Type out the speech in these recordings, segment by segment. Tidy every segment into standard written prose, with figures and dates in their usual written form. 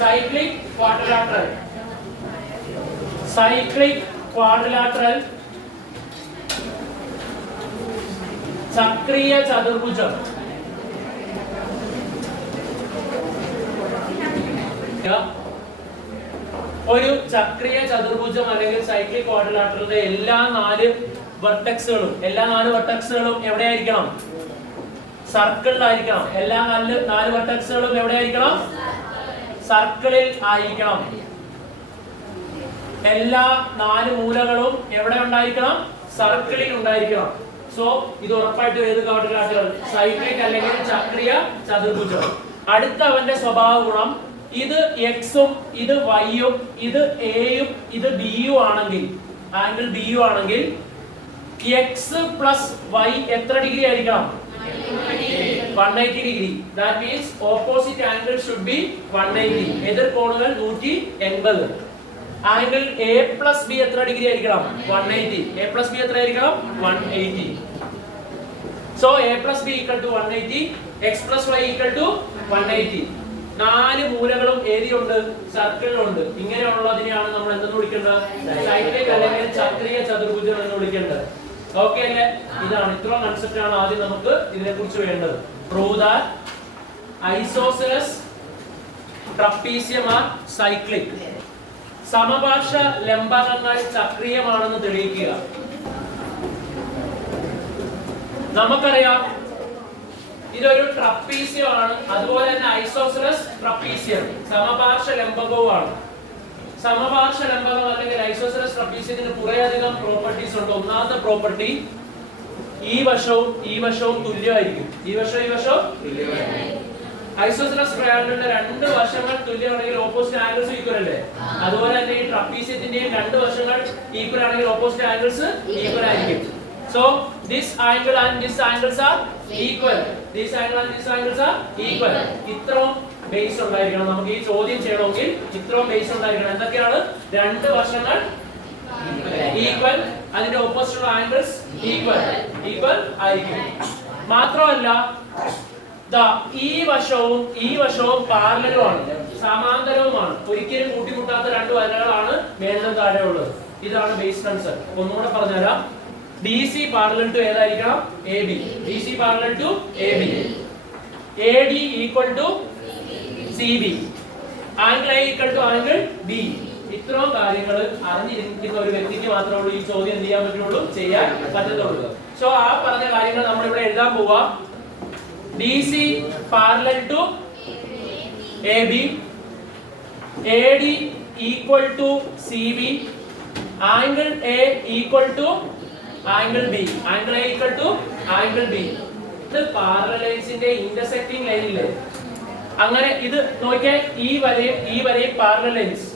Cyclic quadrilateral. Cyclic quadrilateral. ചക്രീയ ചതുർഭുജം. ഒരു ചക്രീയ ചതുർഭുജം അല്ലെങ്കിൽ cyclic ക്വാഡ്രിലാറ്ററലിന്റെ എല്ലാ നാല് വെർട്ടെക്സുകളും എവിടെയായിരിക്കണം? സർക്കിളിലായിരിക്കണം. എല്ലാ നാല് വെർട്ടെക്സുകളും എവിടെയായിരിക്കണം? സർക്കിളിൽ ആയിരിക്കണം. എല്ലാ നാല് മൂലകളും എവിടെ ഉണ്ടായിരിക്കണം? സർക്കിളിൽ ഉണ്ടായിരിക്കണം. സോ ഇത് ഉറപ്പായിട്ടും ഏത് ക്വാഡ്രിലാറ്ററൽ? സൈക്ലിക് അല്ലെങ്കിൽ ചക്രീയ ചതുർഭുജം. അടുത്ത അവന്റെ സ്വഭാവ ഗുണം, ഇത് എക്സും ഇത് വൈയും ഇത് എയും ഇത് ബിയും ആണെങ്കിൽ, ആംഗിൾ ബിയും ആണെങ്കിൽ എക്സ് പ്ലസ് വൈ എത്ര ഡിഗ്രി ആയിരിക്കണം? 180 degree. That means opposite angle should be 180. എതിർ കോണുകൾ 180. ആംഗിൾ എ പ്ലസ് ബി എത്ര ഡിഗ്രി ആയിരിക്കണം? 180. എ പ്ലസ് ബി എത്ര ആയിരിക്കണം? 180. So A plus B equal to 180, X plus Y equal to 180. നാല് മൂലകളും ഏതിയുണ്ട്? സർക്കിളിലുണ്ട്. ഇങ്ങനെയുള്ളതിനെയാണ് നമ്മൾ എന്തെന്ന് വിളിക്കേണ്ടത്? സൈക്ലിക് അല്ലെങ്കിൽ ചക്രീയ ചതുർഭുജം എന്ന് വിളിക്കേണ്ടത്. ഓക്കെ അല്ലേ? ഇതാണ്, ഇത്ര കൺസെപ്റ്റ് ആണ് ആദ്യം നമുക്ക് ഇതിനെ കുറിച്ച് വേണ്ടത്. Prove that isosceles trapezium are cyclic. സമപാർശ്വ ലംബകങ്ങൾ ചക്രീയമാണെന്ന് തെളിയിക്കുക. നമുക്കറിയാം ഇതൊരു ട്രപ്പീസിയം ആണ്, അതുപോലെ തന്നെ ഐസോസെലസ് ട്രപ്പീസിയം സമപാർശ്വ ലംബകവുമാണ്. സമപാർശ്വ ലംബകം അല്ലെങ്കിൽ ഐസോസെലസ് ട്രപ്പീസിയത്തിന് കുറേയധികം പ്രോപ്പർട്ടീസ് ഉണ്ട്. ഒന്നാമത്തെ പ്രോപ്പർട്ടി, ഈ വശവും തുല്യമായിരിക്കും. ഈ വശവും തുല്യമായിരിക്കും. ഐസോസെലസ് ട്രയാങ്കിളിന്റെ രണ്ട് വശങ്ങൾ തുല്യമാണെങ്കിൽ ഓപ്പോസിറ്റ് ആംഗിൾസ് ഈക്വൽ അല്ലേ? അതുപോലെ തന്നെ ഈ ട്രപ്പീസിയത്തിന്റെയും രണ്ട് വശങ്ങൾ ഈക്വൽ ആണെങ്കിൽ ഓപ്പോസിറ്റ് ആംഗിൾസ് ഈക്വൽ ആയിരിക്കും. So this angle and this angles are equal. This angle and this angles are equal. ഇത്രയും ബേസ് ഉണ്ടായിരിക്കണം. നമുക്ക് ഈ ചോദ്യം ചെയ്യണമെങ്കിൽ ഇത്രയും ബേസ് ഉണ്ടായിരിക്കണം. എന്തൊക്കെയാണ്? രണ്ട് വശങ്ങൾ ഈക്വൽ, അതിന്റെ ഓപ്പോസിറ്റ് ഉള്ള ആംഗിൾസ് ഈക്വൽ ആയിരിക്കും. മാത്രമല്ല ഈ വശവും പാരലലുമാണ്, സമാന്തരവുമാണ്. ഒരിക്കലും കൂട്ടിമുട്ടാത്ത രണ്ട് വരകളാണ് മേളിലും താഴെ ഉള്ളത്. ഇതാണ് ബേസ് കൺസെപ്റ്റ്. ഒന്നുകൂടെ പറഞ്ഞുതരാം. DC parallel to ഏതായിരിക്കണം? AB. DC parallel to AB. AD equal to CB. Angle A equal to angle B. ഇത്രയും കാര്യങ്ങൾ അറിഞ്ഞിരിക്കുന്ന ഒരു വ്യക്തിക്ക് മാത്രമേ ഉള്ളൂ ഈ ചോദ്യം എന്ത് ചെയ്യാൻ പറ്റുള്ളൂ, ചെയ്യാൻ പറ്റത്തുള്ളൂ. സോ ആ പറഞ്ഞ കാര്യങ്ങൾ നമ്മൾ ഇവിടെ എഴുതാൻ പോവാ. DC parallel to AB. AD equal to CB. Angle A equal to angle B. Angle A equal to angle B. ഇത് പാരലൽ ലൈൻസിന്റെ ഇന്റർസെക്റ്റിംഗ് ലൈനില്ലേ? അങ്ങനെ ഇത് നോക്കിയേ, ഈ വരയും പാരലൽ ലൈൻസ്,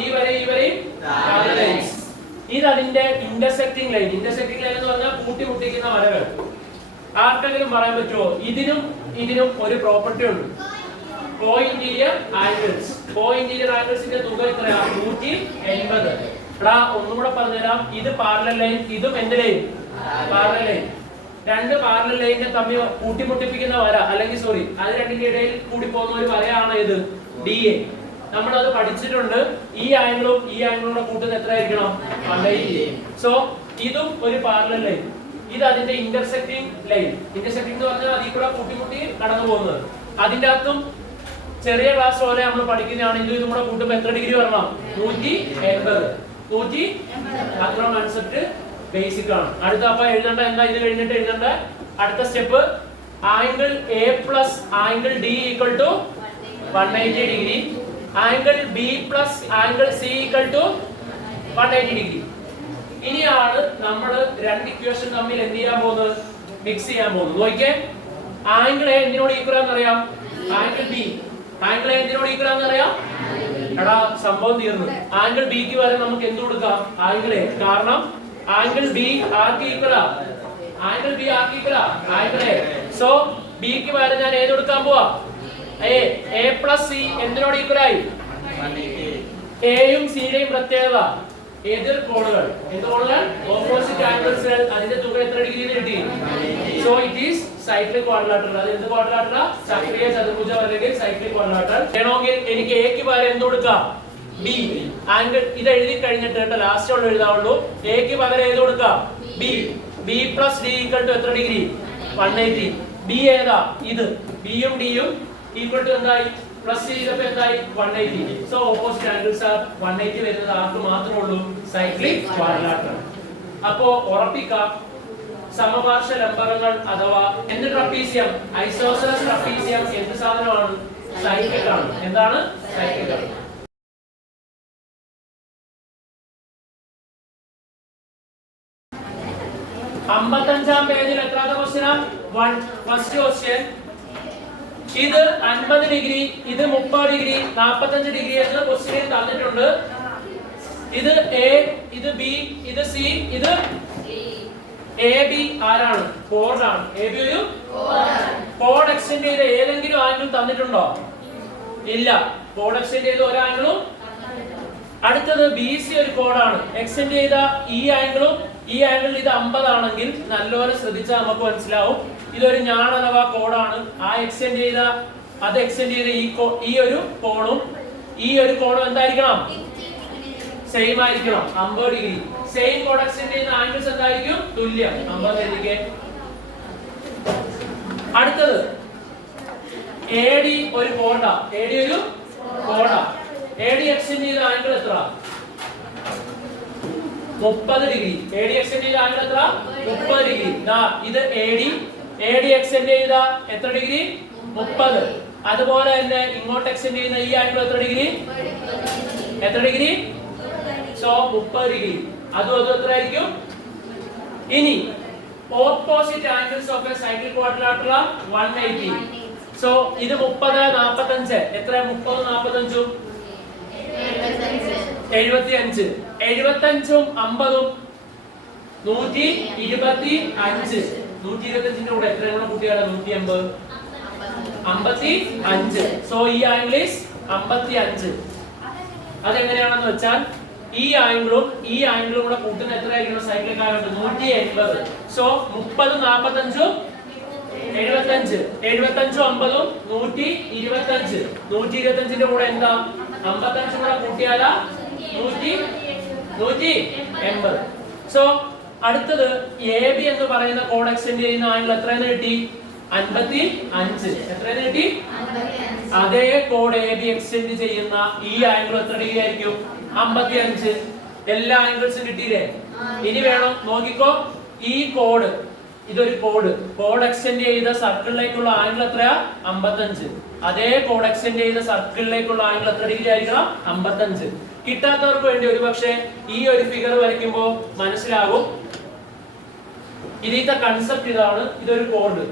ഈ വരയും പാരലൽ ലൈൻസ്. ഇത് അതിന്റെ ഇന്റർസെക്റ്റിംഗ് ലൈൻ. ഇന്റർസെക്റ്റിംഗ് ലൈൻ എന്ന് പറഞ്ഞാൽ കൂട്ടിമുട്ടിക്കുന്ന വരകൾ. ആർക്കെങ്കിലും പറയാൻ പറ്റുമോ? ഇതിനും ഒരു പ്രോപ്പർട്ടി ഉണ്ട്, co interior angles. Co interior ആംഗിൾസിന്റെ തുക എത്രയാ? 180. ഒന്നുകൂടെ പറഞ്ഞുതരാം. ഇത് പാരലൽ ലൈൻ, ഇതും എന്ത് ലൈൻ? Parallel line. രണ്ട് പാരലൽ ലൈനിനെ തമ്മിൽ കൂട്ടിമുട്ടിപ്പിക്കുന്ന വര, അല്ലെങ്കിൽ സോറി, അത് രണ്ടിന്റെ ഇടയിൽ കൂടി പോകുന്ന ഒരു വരയാണ് ഇത് DA. നമ്മളത് പഠിച്ചിട്ടുണ്ട്. ഈ ആംഗിളും കൂട്ടുന്ന എത്രയായിരിക്കണം? 180. സോ ഇതും ഒരു പാരലൽ ലൈൻ. ഇത് അതിന്റെ ഇന്റർസെക്റ്റിംഗ് ലൈൻ. ഇന്റർസെക്റ്റിംഗ് എന്ന് പറഞ്ഞാൽ അതിൽ കൂടെ കൂട്ടിമുട്ടി കടന്നു പോകുന്നത്. അതിന്റെ അകത്തും ചെറിയ ക്ലാസ് പോലെ നമ്മൾ പഠിക്കുന്നതാണ്. ഇതും കൂടെ കൂട്ടുമ്പോൾ എത്ര ഡിഗ്രി വരണം? 180. അത്ര കൺസെപ്റ്റ് ബേസിക് ആണ്. അടുത്ത അപ്പൊ എഴുതേണ്ട എന്താ? ഇത് കഴിഞ്ഞിട്ട് എഴുതേണ്ട അടുത്ത step, angle A plus angle D equal to 180 degree. Angle B plus angle C equal to 180 degree. ഇനിയാണ് നമ്മൾ രണ്ട് ഇക്വേഷൻ തമ്മിൽ എന്ത് ചെയ്യാൻ പോകുന്നത്? മിക്സ് ചെയ്യാൻ പോകുന്നത്. നോക്കിയേ, ആംഗിൾ A എന്തിനോട് ഈക്വൽ ആണെന്നറിയാം? Angle B. ആംഗിൾ A എന്തിനോട് ഈക്വൽ ആണെന്നറിയാം? എടാ, സംഭവം തീർന്നു. ആംഗിൾ ബിക്ക് വരെ നമുക്ക് എന്ത് കൊടുക്കാം? Angle A. കാരണം ആംഗിൾ ബി ആർക്ക് ഈക്വലാ? ആംഗിൾ ബി ആർക്ക് ഈക്വലാ? Angle A. സോ ബിക്ക് വരെ ഞാൻ ഏത് കൊടുക്കാൻ പോവാ? എ പ്ലസ് സി എന്തിനോട് ഈക്വലായി? എയും സിയുടെയും പ്രത്യേകത എതിർ കോണുകൾ. എന്ത് കോണുകൾ? Opposite angles. അതിന്റെ തുക എത്ര ഡിഗ്രി കിട്ടി? So it is cyclic quadrilateral. അത് എന്ത് quadrilateral? ചക്രീയ ചതുർഭുജം അല്ലെങ്കിൽ cyclic quadrilateral. വേണമെങ്കിൽ എനിക്ക് A ക്ക് പകരം എന്ത് കൊടുക്കാം? B. ആംഗിൾ ഇത് എഴുതി കഴിഞ്ഞിട്ട് കേട്ടോ ലാസ്റ്റ് ഉള്ള എഴുതാവുള്ളൂ. A ക്ക് പകരം ഏത് കൊടുക്കാം? B. B plus D equal to എത്ര ഡിഗ്രി? 180. B ഏതാ? ഇത്. B യും D യും equal to എന്തായി? പ്ലസ് ചെയ്തപ്പോൾ എന്തായി? 180. So opposite angles are 180 വരുന്നത് ആർക്ക് മാത്രമേ ഉള്ളൂ? cyclic quadrilateral. അപ്പോ ഉറപ്പിക്കാം സമപാർശ്വ ലംബകങ്ങൾ അഥവാ എന്ത് ട്രപ്പീസിയം ഐസോസെലസ് ട്രപ്പീസിയം എന്ത് സാധനമാണ്? സൈക്ലിക് ആണ്. എന്താണ്? സൈക്ലിക് ആണ്. 55-ാം പേജിൽ എത്രാമത്തെ ക്വസ്റ്റ്യനാ? First question. ഇത് 50 ഡിഗ്രി, ഇത് 30 ഡിഗ്രി, 45 ഡിഗ്രി എന്ന് ക്വസ്റ്റ്യനിൽ തന്നിട്ടുണ്ട്. ഇത് എ, ഇത് ബി, ഇത് സി, ഇത് എ ബി ആരാണ്? കോഡാണ്. എ ബി ഒരു കോഡ് എക്സ്റ്റെൻഡ് ചെയ്ത ഏതെങ്കിലും ആംഗിൾ തന്നിട്ടുണ്ടോ? ഇല്ല. കോഡ് എക്സ്റ്റെൻഡ് ചെയ്ത ഒരു ആംഗിളും. അടുത്തത് ബി സി ഒരു കോഡാണ്. എക്സ്റ്റെൻഡ് ചെയ്ത ഈ ആംഗിളും ഈ ആംഗിൾ ഇത് 50 ആണെങ്കിൽ നല്ലപോലെ ശ്രദ്ധിച്ചാൽ നമുക്ക് മനസ്സിലാവും ഇതൊരു ഞാൻ അഥവാ കോഡാണ്. ആ എക്സ്റ്റെൻഡ് ചെയ്ത അത് എക്സ്റ്റെൻഡ് ചെയ്ത ഈ ഒരു കോണും ഈ ഒരു കോണും എന്തായിരിക്കണം? സെയിം ആയിരിക്കണം. 50 ഡിഗ്രി. സെയിം കോഡ് എക്സ്റ്റെൻഡ് ചെയ്യുന്ന ആംഗിൾസ് എന്തായിരിക്കും? തുല്യം. 50 ഡിഗ്രി. അടുത്തത് എ ഡി ഒരു കോഡാ. എ ഡി ഒരു കോഡാ. എ ഡി എക്സ്റ്റെൻഡ് ചെയ്ത ആംഗിൾ എത്ര? 30 ഡിഗ്രി. എ ഡി എക്സ്റ്റെൻഡ് ചെയ്ത ആംഗിൾ എത്ര? 30 ഡിഗ്രി. ദാ ഇത് A D. A D extend ചെയ്ത എത്ര ഡിഗ്രി? 30. അതുപോലെ തന്നെ ഇങ്ങോട്ട് എക്സ്റ്റെൻഡ് ചെയ്യുന്ന ഈ ആംഗിൾ എത്ര ഡിഗ്രി? എത്ര ഡിഗ്രി? So 30 degree. അതും എത്ര ആയിരിക്കും? ഇനി opposite angles of A cyclic quadrilateral 180. So ഇത് 30 45 എത്ര? 30 45 75. 75ഉം 50ഉം 125. 125ന്റെ കൂടെ എത്ര കൂടെ കൂട്ടിയാൽ 180 55. സോ ഈ ആംഗിൾ ഈസ് 55. അതെങ്ങനെയാണെന്ന് വെച്ചാൽ ഈ ആംഗിളും ഈ ആംഗിളും കൂടെ കൂട്ടുന്ന എത്രയായിരിക്കണം? സൈക്ലിക് ആയിട്ട് 180. സോ 30 45ഉം 75. 75ഉം 50ഉം 125. 125ന്റെ കൂടെ എന്താ? 55 കൂടെ കൂട്ടിയാലാ 180. സോ അടുത്തത് എ ബി എന്ന് പറയുന്ന കോഡ് എക്സ്റ്റെൻഡ് ചെയ്യുന്ന ആംഗിൾ എത്രയെന്ന് കിട്ടി? 55. എത്രയെന്ന് കിട്ടി? അതേ കോഡ് എ ബി എക്സ്റ്റെൻഡ് ചെയ്യുന്ന ഈ ആംഗിൾ എത്ര ഡിഗ്രി ആയിരിക്കും? 55. എല്ലാ ആംഗിൾസും കിട്ടിയില്ലേ? ഇനി വേണം നോക്കിക്കോ. ഈ കോഡ് ഇതൊരു കോഡ് എക്സ്റ്റെൻഡ് ചെയ്ത സർക്കിളിലേക്കുള്ള ആംഗിൾ എത്രയാ? 55. അതേ കോഡ് എക്സ്റ്റെൻഡ് ചെയ്ത സർക്കിളിലേക്കുള്ള ആംഗിൾ എത്ര ഡിഗ്രി ആയിരിക്കണം? 55. കിട്ടാത്തവർക്ക് വേണ്ടി ഒരുപക്ഷെ ഈ ഒരു ഫിഗർ വരയ്ക്കുമ്പോൾ മനസ്സിലാകും. ഇതിന്റെ കൺസെപ്റ്റ് ഇതാണ്. ഇതൊരു കോഡ്.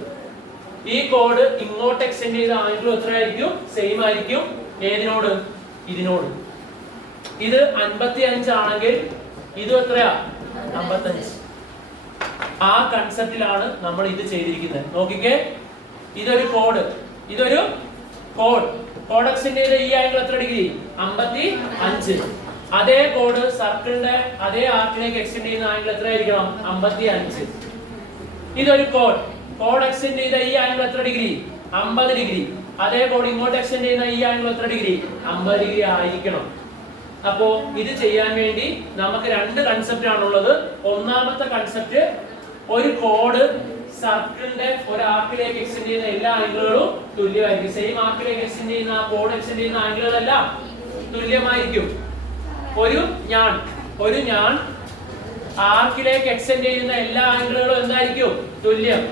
ഈ കോഡ് ഇങ്ങോട്ട് എക്സ്റ്റെൻഡ് ചെയ്ത ആംഗിൾ എത്രയായിരിക്കും? സെയിം ആയിരിക്കും. ഏതിനോട്? ഇതിനോട്. ഇത് 55 ആണെങ്കിൽ ഇത് എത്രയാ? 55. ആ കൺസെപ്റ്റിലാണ് നമ്മൾ ഇത് ചെയ്തിരിക്കുന്നത്. നോക്കിക്കേ, ഇതൊരു കോഡ്. കോഡ് എക്സ്റ്റെൻഡ് ചെയ്ത ഈ ആംഗിൾ എത്ര ഡിഗ്രി? 55. അതേ കോഡ് സർക്കിളിന്റെ അതേ ആർക്കിലേക്ക് എക്സ്റ്റെൻഡ് ചെയ്യുന്ന ആംഗിൾ എത്രയായിരിക്കണം? 55. ഇതൊരു കോഡ് എക്സ്റ്റെൻഡ് ചെയ്ത ഈ ആംഗിൾ എത്ര ഡിഗ്രി? 50 ഡിഗ്രി. അതേ കോഡ് ഇങ്ങോട്ട് എക്സ്റ്റെൻഡ് ചെയ്യുന്ന ഈ ആംഗിൾ എത്ര ഡിഗ്രി? 50 ഡിഗ്രി ആയിരിക്കണം. അപ്പോ ഇത് ചെയ്യാൻ വേണ്ടി നമുക്ക് രണ്ട് കൺസെപ്റ്റ് ആണുള്ളത്. ഒന്നാമത്തെ കൺസെപ്റ്റ്, ഒരു കോഡ് സർക്കിളിന്റെ ഒരു ആർക്കിലേക്ക് എക്സ്റ്റെൻഡ് ചെയ്യുന്ന എല്ലാ ആംഗിളുകളും തുല്യമായിരിക്കും. സെയിം ആർക്കിലേക്ക് എക്സ്റ്റെൻഡ് ചെയ്യുന്ന കോഡ് എക്സ്റ്റെൻഡ് ചെയ്യുന്ന ആംഗിളുകളെല്ലാം തുല്യമായിരിക്കും. ഒരു ഞാൻ ആർക്കിലേക്ക് എക്സ്റ്റെൻഡ് ചെയ്യുന്ന എല്ലാ ആംഗിളുകളും എന്തായിരിക്കും? തുല്യം.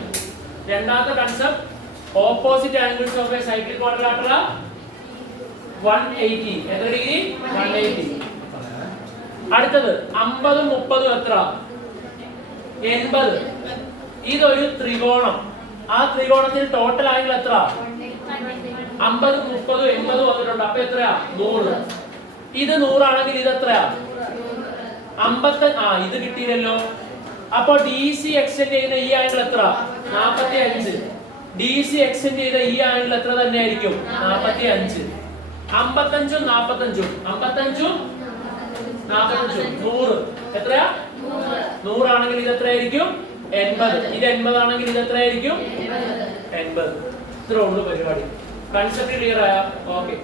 രണ്ടാമത്തെ concept, opposite angles of A cyclic quadrilateral 180. എത്ര ഡിഗ്രി? 180. അടുത്തത് 50ഉം 30ഉം എത്ര? 80. ഇതൊരു ത്രികോണം. ആ ത്രികോണത്തിൽ ടോട്ടൽ ആംഗിൾ എത്ര? 50 30 80 വന്നിട്ടുണ്ട്. അപ്പൊ എത്രയാ? 100. ഇത് 100 ആണെങ്കിൽ ഇത് എത്രയാ? 50. ഇത് കിട്ടിയില്ലല്ലോ. അപ്പൊ ഡി സി എക്സ്റ്റെൻഡ് ചെയ്യുന്ന ഈ ആംഗിൾ എത്ര? 45. ഡി സി എക്സ്റ്റെൻഡ് ചെയ്ത ഈ ആംഗിൾ എത്ര തന്നെ ആയിരിക്കും? 45. 55ഉം 45ഉം 100 എത്രയാ? 100 ആണെങ്കിൽ ഇത് എത്രയായിരിക്കും? 80. ഇത് 80 ആണെങ്കിൽ ഇത് എത്രയായിരിക്കും? 80. ഇത്രേ ഉള്ളൂ പരിപാടി. കൺസെപ്റ്റ് ക്ലിയർ ആയോ? ഓക്കെ.